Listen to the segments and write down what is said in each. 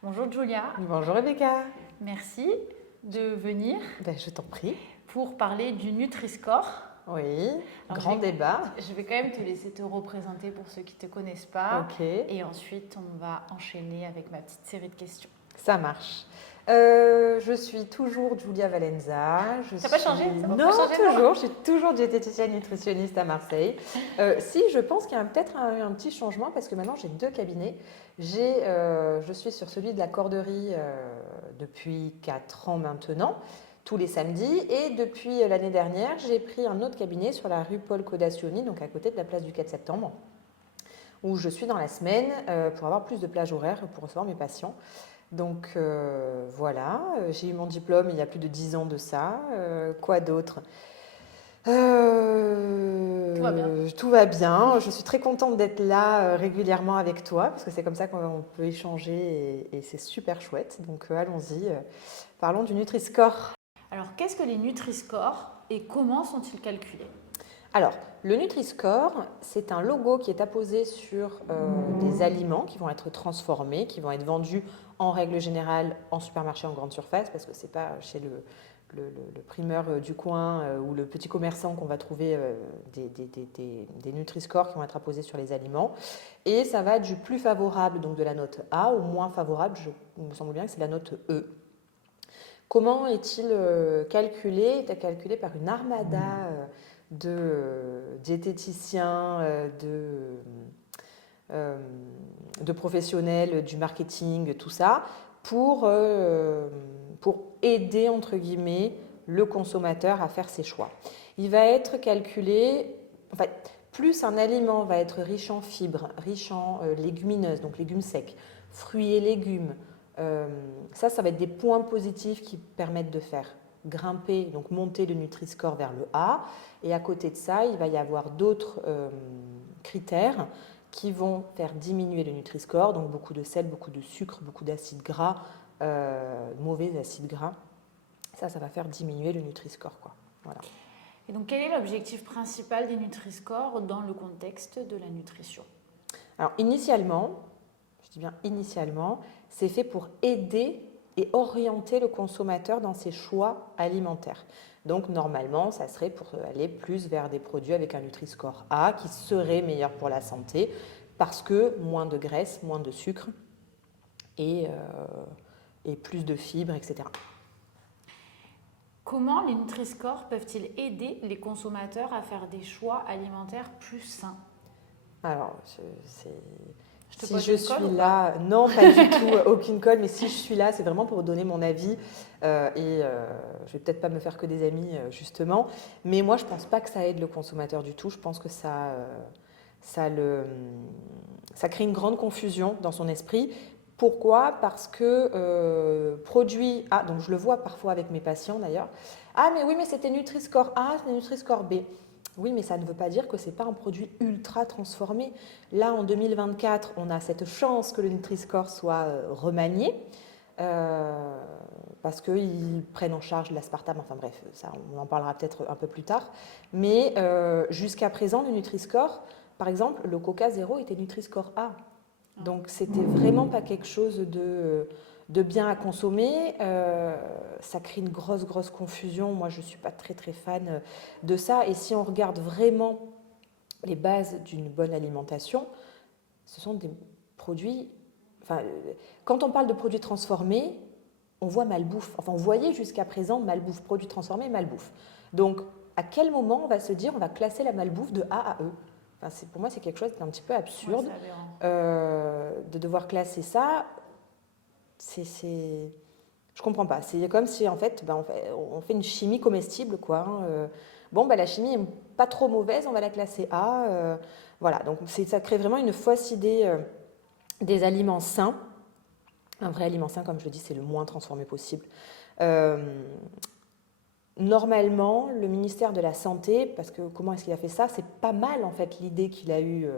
Bonjour Julia, Bonjour Rebecca. merci de venir Je t'en prie. pour parler du Nutri-Score. Oui, Alors, grand débat. je vais quand même te laisser te représenter pour ceux qui ne te connaissent pas. Ok, Et ensuite, on va enchaîner avec ma petite série de questions. ça marche. Je suis toujours Julia Valenza. Ça n'a pas changé? Ça va Non, pas changer, non? toujours. Je suis toujours diététicienne nutritionniste à Marseille. Si, je pense qu'il y a peut-être un petit changement parce que maintenant j'ai deux cabinets. Je suis sur celui de la Corderie depuis 4 ans maintenant, tous les samedis. Et depuis l'année dernière, j'ai pris un autre cabinet sur la rue Paul Codacioni, donc à côté de la place du 4 septembre, où je suis dans la semaine pour avoir plus de plage horaire pour recevoir mes patients. Donc voilà, j'ai eu mon diplôme il y a plus de 10 ans de ça. Quoi d'autre? Tout va bien. Tout va bien. Je suis très contente d'être là régulièrement avec toi parce que c'est comme ça qu'on peut échanger et c'est super chouette. Donc allons-y, parlons du Nutri-Score. Alors, qu'est-ce que les Nutri-Scores et comment sont-ils calculés? Alors, le Nutri-Score, c'est un logo qui est apposé sur des aliments qui vont être transformés, qui vont être vendus en règle générale en supermarché, en grande surface, parce que ce n'est pas chez le primeur du coin ou le petit commerçant qu'on va trouver des Nutri-Score qui vont être apposés sur les aliments. Et ça va du plus favorable, donc de la note A, au moins favorable, il me semble bien que c'est la note E. Comment est-il calculé? Il est calculé par une armada de diététiciens, de professionnels du marketing, tout ça, pour aider, entre guillemets, le consommateur à faire ses choix. Il va être calculé, enfin, plus un aliment va être riche en fibres, riche en légumineuses, donc légumes secs, fruits et légumes, ça va être des points positifs qui permettent de faire grimper, donc monter le Nutri-Score vers le A. Et à côté de ça, il va y avoir d'autres critères qui vont faire diminuer le Nutri-Score, donc beaucoup de sel, beaucoup de sucre, beaucoup d'acides gras, mauvais acides gras. Ça va faire diminuer le Nutri-Score, quoi. Voilà. Et donc, quel est l'objectif principal des Nutri-Scores dans le contexte de la nutrition? Alors, initialement, je dis bien initialement, c'est fait pour aider et orienter le consommateur dans ses choix alimentaires. Donc normalement, ça serait pour aller plus vers des produits avec un Nutri-Score A qui serait meilleur pour la santé parce que moins de graisse, moins de sucre et plus de fibres, etc. Comment les Nutri-Scores peuvent-ils aider les consommateurs à faire des choix alimentaires plus sains? Alors, Si je suis là, non, pas du tout, aucune colle, mais si je suis là, c'est vraiment pour donner mon avis. Je vais peut-être pas me faire que des amis, justement. Mais moi, je pense pas que ça aide le consommateur du tout. Je pense que ça crée une grande confusion dans son esprit. Pourquoi? Parce que produit A, donc je le vois parfois avec mes patients d'ailleurs. Ah, mais oui, mais c'était Nutri-Score A, c'était Nutri-Score B. Oui, mais ça ne veut pas dire que ce n'est pas un produit ultra transformé. Là, en 2024, on a cette chance que le Nutri-Score soit remanié parce qu'ils prennent en charge l'aspartame. Enfin bref, ça, on en parlera peut-être un peu plus tard. Mais jusqu'à présent, le Nutri-Score, par exemple, le Coca Zéro était Nutri-Score A. Donc, c'était vraiment pas quelque chose de bien à consommer. Ça crée une grosse confusion. Moi, je ne suis pas très fan de ça. Et si on regarde vraiment les bases d'une bonne alimentation, ce sont des produits... Enfin, quand on parle de produits transformés, on voit malbouffe. Enfin, on voyait jusqu'à présent malbouffe, produits transformés, malbouffe. Donc, à quel moment on va se dire on va classer la malbouffe de A à E? Enfin, pour moi, c'est quelque chose d'un petit peu absurde de devoir classer ça. Je comprends pas. C'est comme si en fait, on fait une chimie comestible, quoi. La chimie est pas trop mauvaise, on va la classer A. Voilà, donc ça crée vraiment une fausse idée des aliments sains. Un vrai aliment sain, comme je le dis, c'est le moins transformé possible. Normalement, le ministère de la Santé, parce que comment est-ce qu'il a fait ça? C'est pas mal en fait l'idée qu'il a eue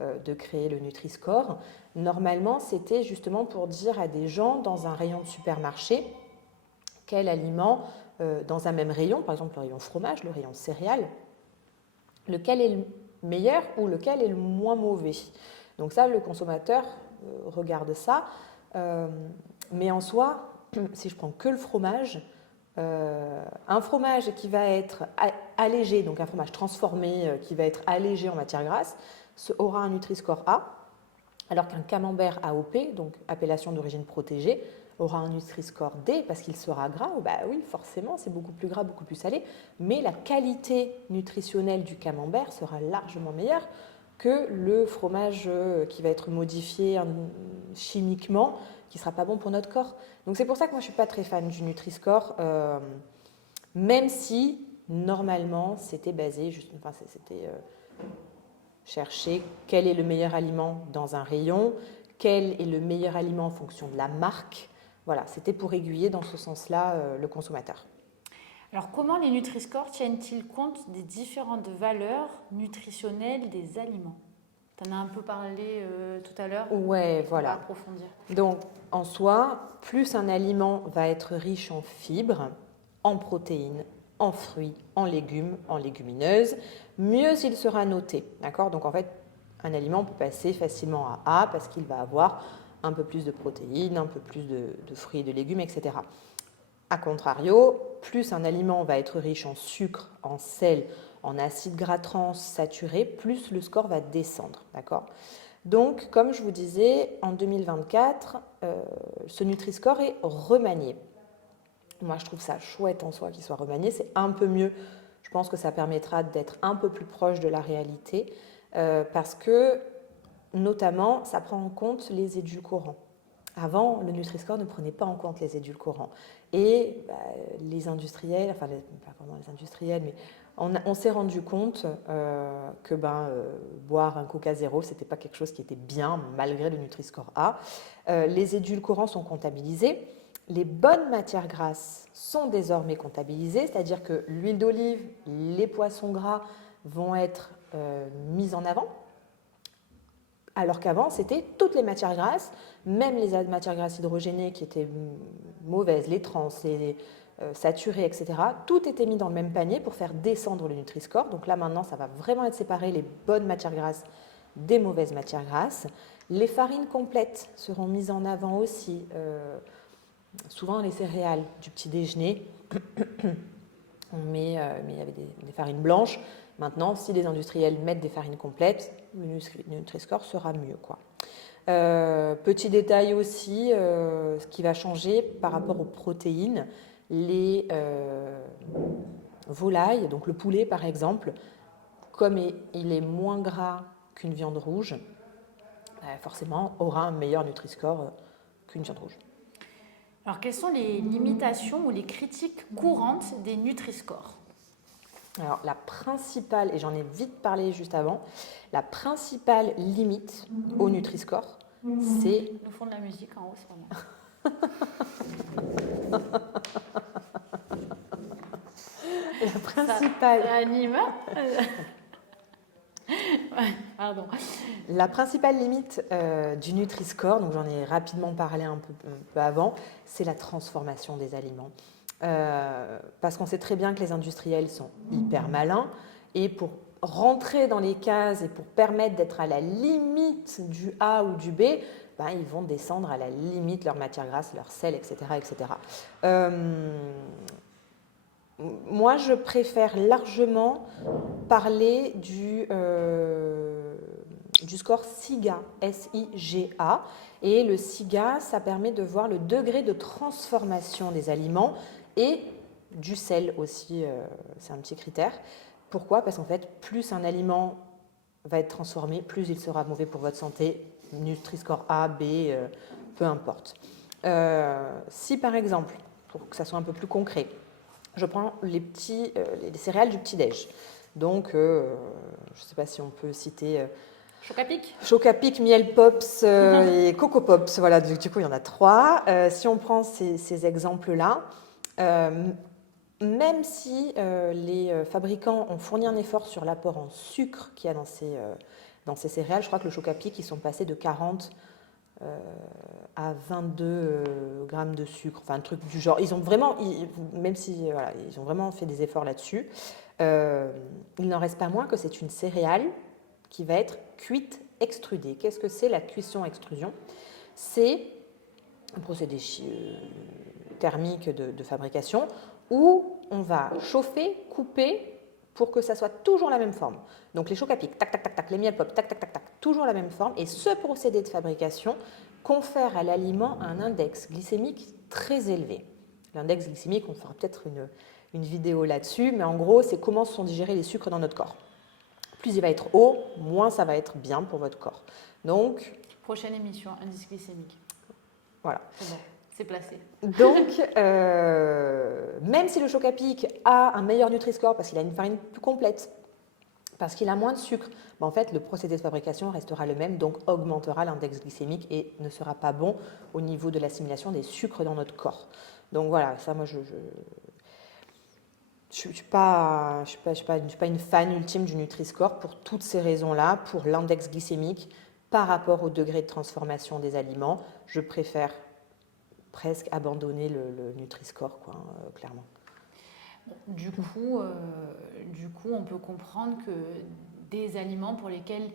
de créer le Nutri-Score. Normalement, c'était justement pour dire à des gens dans un rayon de supermarché quel aliment, dans un même rayon, par exemple le rayon fromage, le rayon céréales, lequel est le meilleur ou lequel est le moins mauvais. Donc ça, le consommateur regarde ça. Mais en soi, si je prends que le fromage, un fromage qui va être allégé, donc un fromage transformé qui va être allégé en matière grasse, aura un Nutri-Score A, alors qu'un camembert AOP, donc appellation d'origine protégée, aura un Nutri-Score D parce qu'il sera gras. Bah oui, forcément, c'est beaucoup plus gras, beaucoup plus salé, mais la qualité nutritionnelle du camembert sera largement meilleure que le fromage qui va être modifié chimiquement, qui ne sera pas bon pour notre corps. Donc c'est pour ça que moi je ne suis pas très fan du Nutri-Score, même si normalement c'était basé, c'était chercher quel est le meilleur aliment dans un rayon, quel est le meilleur aliment en fonction de la marque. Voilà, c'était pour aiguiller dans ce sens-là le consommateur. Alors, comment les Nutri-Score tiennent-ils compte des différentes valeurs nutritionnelles des aliments? Tu en as un peu parlé tout à l'heure. Ouais, On voilà. va approfondir. Donc, en soi, plus un aliment va être riche en fibres, en protéines, en fruits, en légumes, en légumineuses, mieux il sera noté. D'accord? Donc, en fait, un aliment peut passer facilement à A parce qu'il va avoir un peu plus de protéines, un peu plus de fruits et de légumes, etc. A contrario, plus un aliment va être riche en sucre, en sel, en acides gras trans saturés, plus le score va descendre. D'accord ? Donc, comme je vous disais, en 2024, ce Nutri-Score est remanié. Moi, je trouve ça chouette en soi qu'il soit remanié. C'est un peu mieux. Je pense que ça permettra d'être un peu plus proche de la réalité parce que, notamment, ça prend en compte les édulcorants. Avant, le Nutri-Score ne prenait pas en compte les édulcorants. Et les industriels, enfin, pas vraiment les industriels, mais on s'est rendu compte que boire un Coca zéro, ce n'était pas quelque chose qui était bien, malgré le Nutri-Score A. Les édulcorants sont comptabilisés. Les bonnes matières grasses sont désormais comptabilisées, c'est-à-dire que l'huile d'olive, les poissons gras vont être mis en avant. Alors qu'avant, c'était toutes les matières grasses, même les matières grasses hydrogénées qui étaient mauvaises, les trans, les saturées, etc. Tout était mis dans le même panier pour faire descendre le Nutri-Score. Donc là, maintenant, ça va vraiment être séparé les bonnes matières grasses des mauvaises matières grasses. Les farines complètes seront mises en avant aussi. Souvent, les céréales du petit déjeuner, mais il y avait des farines blanches. Maintenant, si les industriels mettent des farines complètes, le Nutri-Score sera mieux, quoi. Petit détail aussi, ce qui va changer par rapport aux protéines, les volailles, donc le poulet par exemple, comme il est moins gras qu'une viande rouge, forcément aura un meilleur Nutri-Score qu'une viande rouge. Alors, quelles sont les limitations ou les critiques courantes des Nutri-Score? Alors, la principale, et j'en ai vite parlé juste avant, la principale limite au Nutri-Score, c'est... Nous font de la musique en haut, c'est vraiment. La principale... Ça anime. Pardon. La principale limite du Nutri-Score, donc j'en ai rapidement parlé un peu avant, c'est la transformation des aliments. Parce qu'on sait très bien que les industriels sont hyper malins et pour rentrer dans les cases et pour permettre d'être à la limite du A ou du B, ils vont descendre à la limite leur matière grasse, leur sel, etc. etc. Moi, je préfère largement parler du score SIGA, S-I-G-A. Et le SIGA, ça permet de voir le degré de transformation des aliments et du sel aussi, c'est un petit critère. Pourquoi ? Parce qu'en fait, plus un aliment va être transformé, plus il sera mauvais pour votre santé, Nutri-Score A, B, peu importe. Si par exemple, pour que ça soit un peu plus concret, je prends les céréales du petit-déj. Donc, je ne sais pas si on peut citer... Chocapic, Miel Pops et Coco Pops. Voilà, du coup, il y en a 3. Si on prend ces exemples-là, même si les fabricants ont fourni un effort sur l'apport en sucre qu'il y a dans ces céréales, je crois que le Chocapic, ils sont passés de 40 à 22 grammes de sucre, enfin un truc du genre. Ils ont vraiment, même si ils ont vraiment fait des efforts là-dessus, il n'en reste pas moins que c'est une céréale qui va être cuite extrudée. Qu'est-ce que c'est la cuisson-extrusion ? C'est un procédé thermique de fabrication, où on va chauffer, couper pour que ça soit toujours la même forme. Donc les chocs à pic, tac, tac, tac, tac, les miel pop, tac, tac, tac, tac, toujours la même forme. Et ce procédé de fabrication confère à l'aliment un index glycémique très élevé. L'index glycémique, on fera peut-être une vidéo là-dessus, mais en gros, c'est comment sont digérés les sucres dans notre corps. Plus il va être haut, moins ça va être bien pour votre corps. Donc, prochaine émission, indice glycémique. Voilà. C'est bon, c'est placé. Donc, même si le choc à pic a un meilleur Nutri-Score parce qu'il a une farine plus complète, parce qu'il a moins de sucre, ben en fait, le procédé de fabrication restera le même, donc augmentera l'index glycémique et ne sera pas bon au niveau de l'assimilation des sucres dans notre corps. Donc voilà, ça, moi, je suis pas une fan ultime du Nutri-Score pour toutes ces raisons-là, pour l'index glycémique par rapport au degré de transformation des aliments. Je préfère presque abandonner le Nutri-Score, quoi, clairement. Du coup, on peut comprendre que des aliments pour lesquels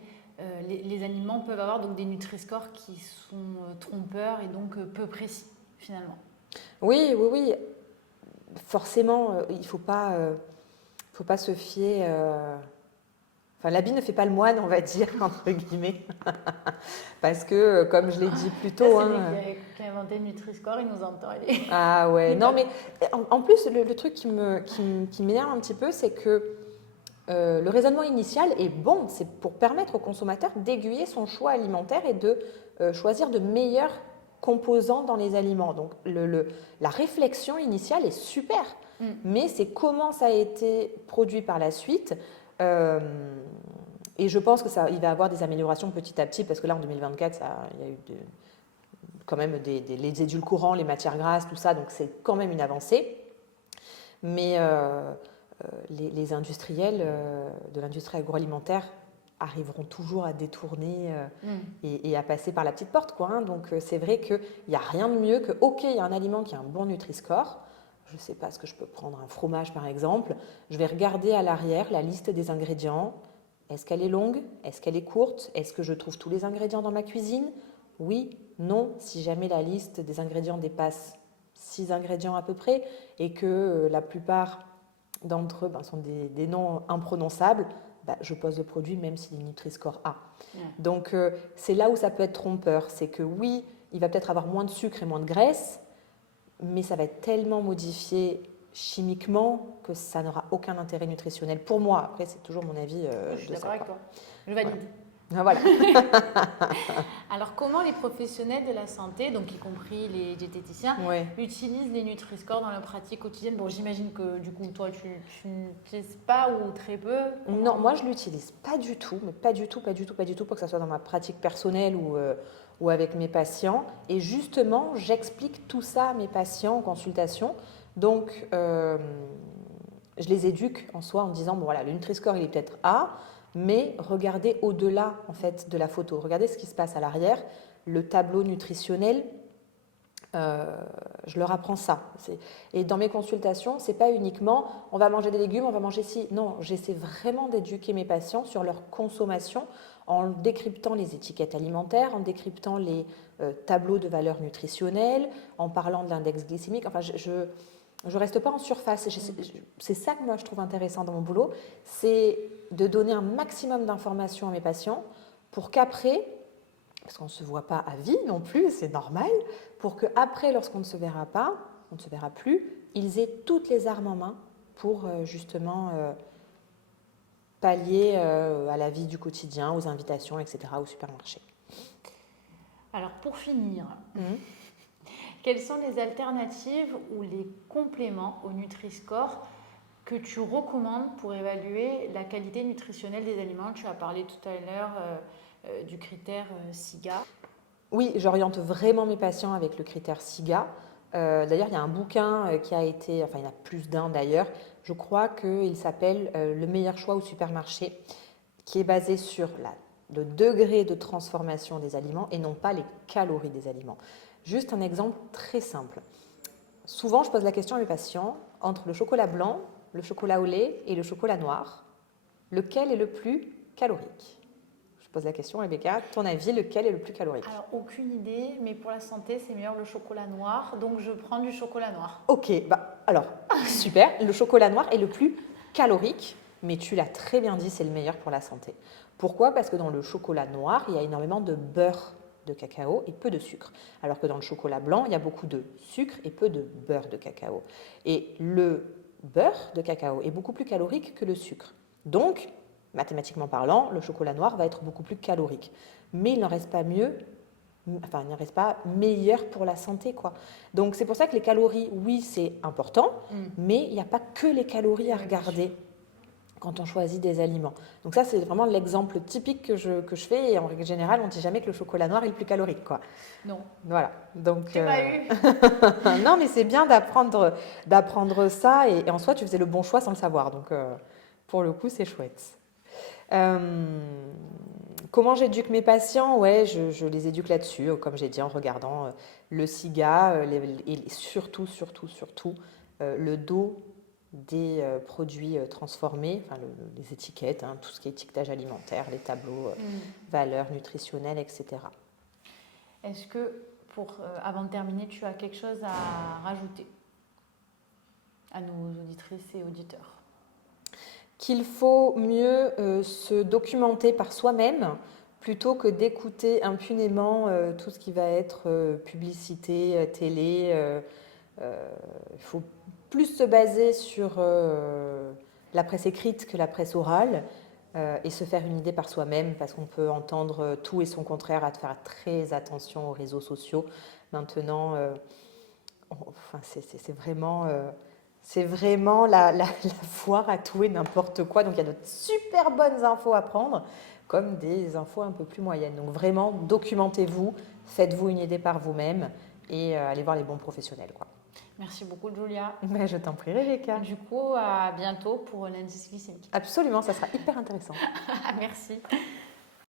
les aliments peuvent avoir donc des Nutri-Scores qui sont trompeurs et donc peu précis finalement. Oui. Forcément, il ne faut pas se fier. Enfin, l'habit ne fait pas le moine, on va dire, entre guillemets. Parce que, comme je l'ai dit plus tôt. C'est lui qui a inventé le Nutri-Score, il nous entend. Ah ouais, non, mais en plus, le truc qui m'énerve un petit peu, c'est que le raisonnement initial est bon. C'est pour permettre au consommateur d'aiguiller son choix alimentaire et de choisir de meilleurs composants dans les aliments. Donc, la réflexion initiale est super. Mais c'est comment ça a été produit par la suite. Et je pense qu'il va y avoir des améliorations petit à petit, parce que là, en 2024, il y a eu quand même les édulcorants, les matières grasses, tout ça, donc c'est quand même une avancée. Mais les industriels de l'industrie agroalimentaire arriveront toujours à détourner et à passer par la petite porte, quoi, hein. Donc c'est vrai qu'il n'y a rien de mieux que, ok, il y a un aliment qui a un bon Nutri-Score. Je ne sais pas, ce que je peux prendre un fromage par exemple. Je vais regarder à l'arrière la liste des ingrédients. Est-ce qu'elle est longue? Est-ce qu'elle est courte? Est-ce que je trouve tous les ingrédients dans ma cuisine? Oui, non. Si jamais la liste des ingrédients dépasse 6 ingrédients à peu près et que la plupart d'entre eux sont des noms imprononçables, je pose le produit même s'il est Nutri-Score A. Donc c'est là où ça peut être trompeur. C'est que oui, il va peut-être avoir moins de sucre et moins de graisse, mais ça va être tellement modifié chimiquement que ça n'aura aucun intérêt nutritionnel pour moi. Après, c'est toujours mon avis. Je suis d'accord avec toi. Je valide. Voilà. Alors, comment les professionnels de la santé, donc y compris les diététiciens, utilisent les Nutri-Scores dans leur pratique quotidienne? Bon, j'imagine que du coup, toi, tu n'utilises pas ou très peu. Non, moi, je ne l'utilise pas du tout, mais pas du tout pour que ça soit dans ma pratique personnelle ou avec mes patients. Et justement, j'explique tout ça à mes patients en consultation. Donc, je les éduque en soi en disant, bon voilà, le Nutri-Score, il est peut-être A, mais regardez au-delà en fait de la photo. Regardez ce qui se passe à l'arrière, le tableau nutritionnel. Je leur apprends ça. Et dans mes consultations, c'est pas uniquement on va manger des légumes, on va manger ci. Non, j'essaie vraiment d'éduquer mes patients sur leur consommation en décryptant les étiquettes alimentaires, en décryptant les tableaux de valeur nutritionnelle, en parlant de l'index glycémique. Enfin, je reste pas en surface. C'est ça que moi je trouve intéressant dans mon boulot, c'est de donner un maximum d'informations à mes patients pour qu'après, parce qu'on ne se voit pas à vie non plus, c'est normal, pour qu'après, lorsqu'on ne se verra pas, on ne se verra plus, ils aient toutes les armes en main pour justement pallier à la vie du quotidien, aux invitations, etc., au supermarché. Alors pour finir, quelles sont les alternatives ou les compléments au Nutri-Score que tu recommandes pour évaluer la qualité nutritionnelle des aliments? Tu as parlé tout à l'heure du critère SIGA. Oui, j'oriente vraiment mes patients avec le critère SIGA. D'ailleurs, il y a un bouquin qui a été, enfin il y en a plus d'un d'ailleurs, je crois qu'il s'appelle Le meilleur choix au supermarché, qui est basé sur le degré de transformation des aliments et non pas les calories des aliments. Juste un exemple très simple. Souvent, je pose la question à mes patients, entre le chocolat blanc, le chocolat au lait et le chocolat noir, lequel est le plus calorique? Je pose la question, Rebecca, ton avis, lequel est le plus calorique? Alors, aucune idée, mais pour la santé, c'est meilleur le chocolat noir. Donc, je prends du chocolat noir. Ok, alors, super. Le chocolat noir est le plus calorique, mais tu l'as très bien dit, c'est le meilleur pour la santé. Pourquoi? Parce que dans le chocolat noir, il y a énormément de beurre de cacao et peu de sucre. Alors que dans le chocolat blanc, il y a beaucoup de sucre et peu de beurre de cacao. Et le beurre de cacao est beaucoup plus calorique que le sucre. Donc, mathématiquement parlant, le chocolat noir va être beaucoup plus calorique. Mais il n'en reste pas mieux, enfin, il n'en reste pas meilleur pour la santé, quoi. Donc, c'est pour ça que les calories, oui, c'est important, mais il n'y a pas que les calories à regarder quand on choisit des aliments. Donc ça, c'est vraiment l'exemple typique que je fais. Et en règle générale, on ne dit jamais que le chocolat noir est le plus calorique, quoi. Non. Voilà. Donc, J'ai pas eu. non, mais c'est bien d'apprendre ça. Et en soi, tu faisais le bon choix sans le savoir. Donc, pour le coup, c'est chouette. Comment j'éduque mes patients? Ouais, je les éduque là-dessus, comme j'ai dit, en regardant le SIGA et surtout, le dos des produits transformés, enfin les étiquettes, hein, tout ce qui est étiquetage alimentaire, les tableaux, valeurs nutritionnelles, etc. Est-ce que, avant de terminer, tu as quelque chose à rajouter à nos auditrices et auditeurs? Qu'il faut mieux se documenter par soi-même plutôt que d'écouter impunément tout ce qui va être publicité, télé. Il faut plus se baser sur la presse écrite que la presse orale et se faire une idée par soi-même parce qu'on peut entendre tout et son contraire, à faire très attention aux réseaux sociaux. Maintenant, enfin, c'est vraiment la foire à tout et n'importe quoi. Donc il y a de super bonnes infos à prendre comme des infos un peu plus moyennes. Donc vraiment, documentez-vous, faites-vous une idée par vous-même et allez voir les bons professionnels, quoi. Merci beaucoup, Julia. Mais je t'en prie, Rebecca. Du coup, à bientôt pour l'indice glycémique. Absolument, ça sera hyper intéressant. Merci.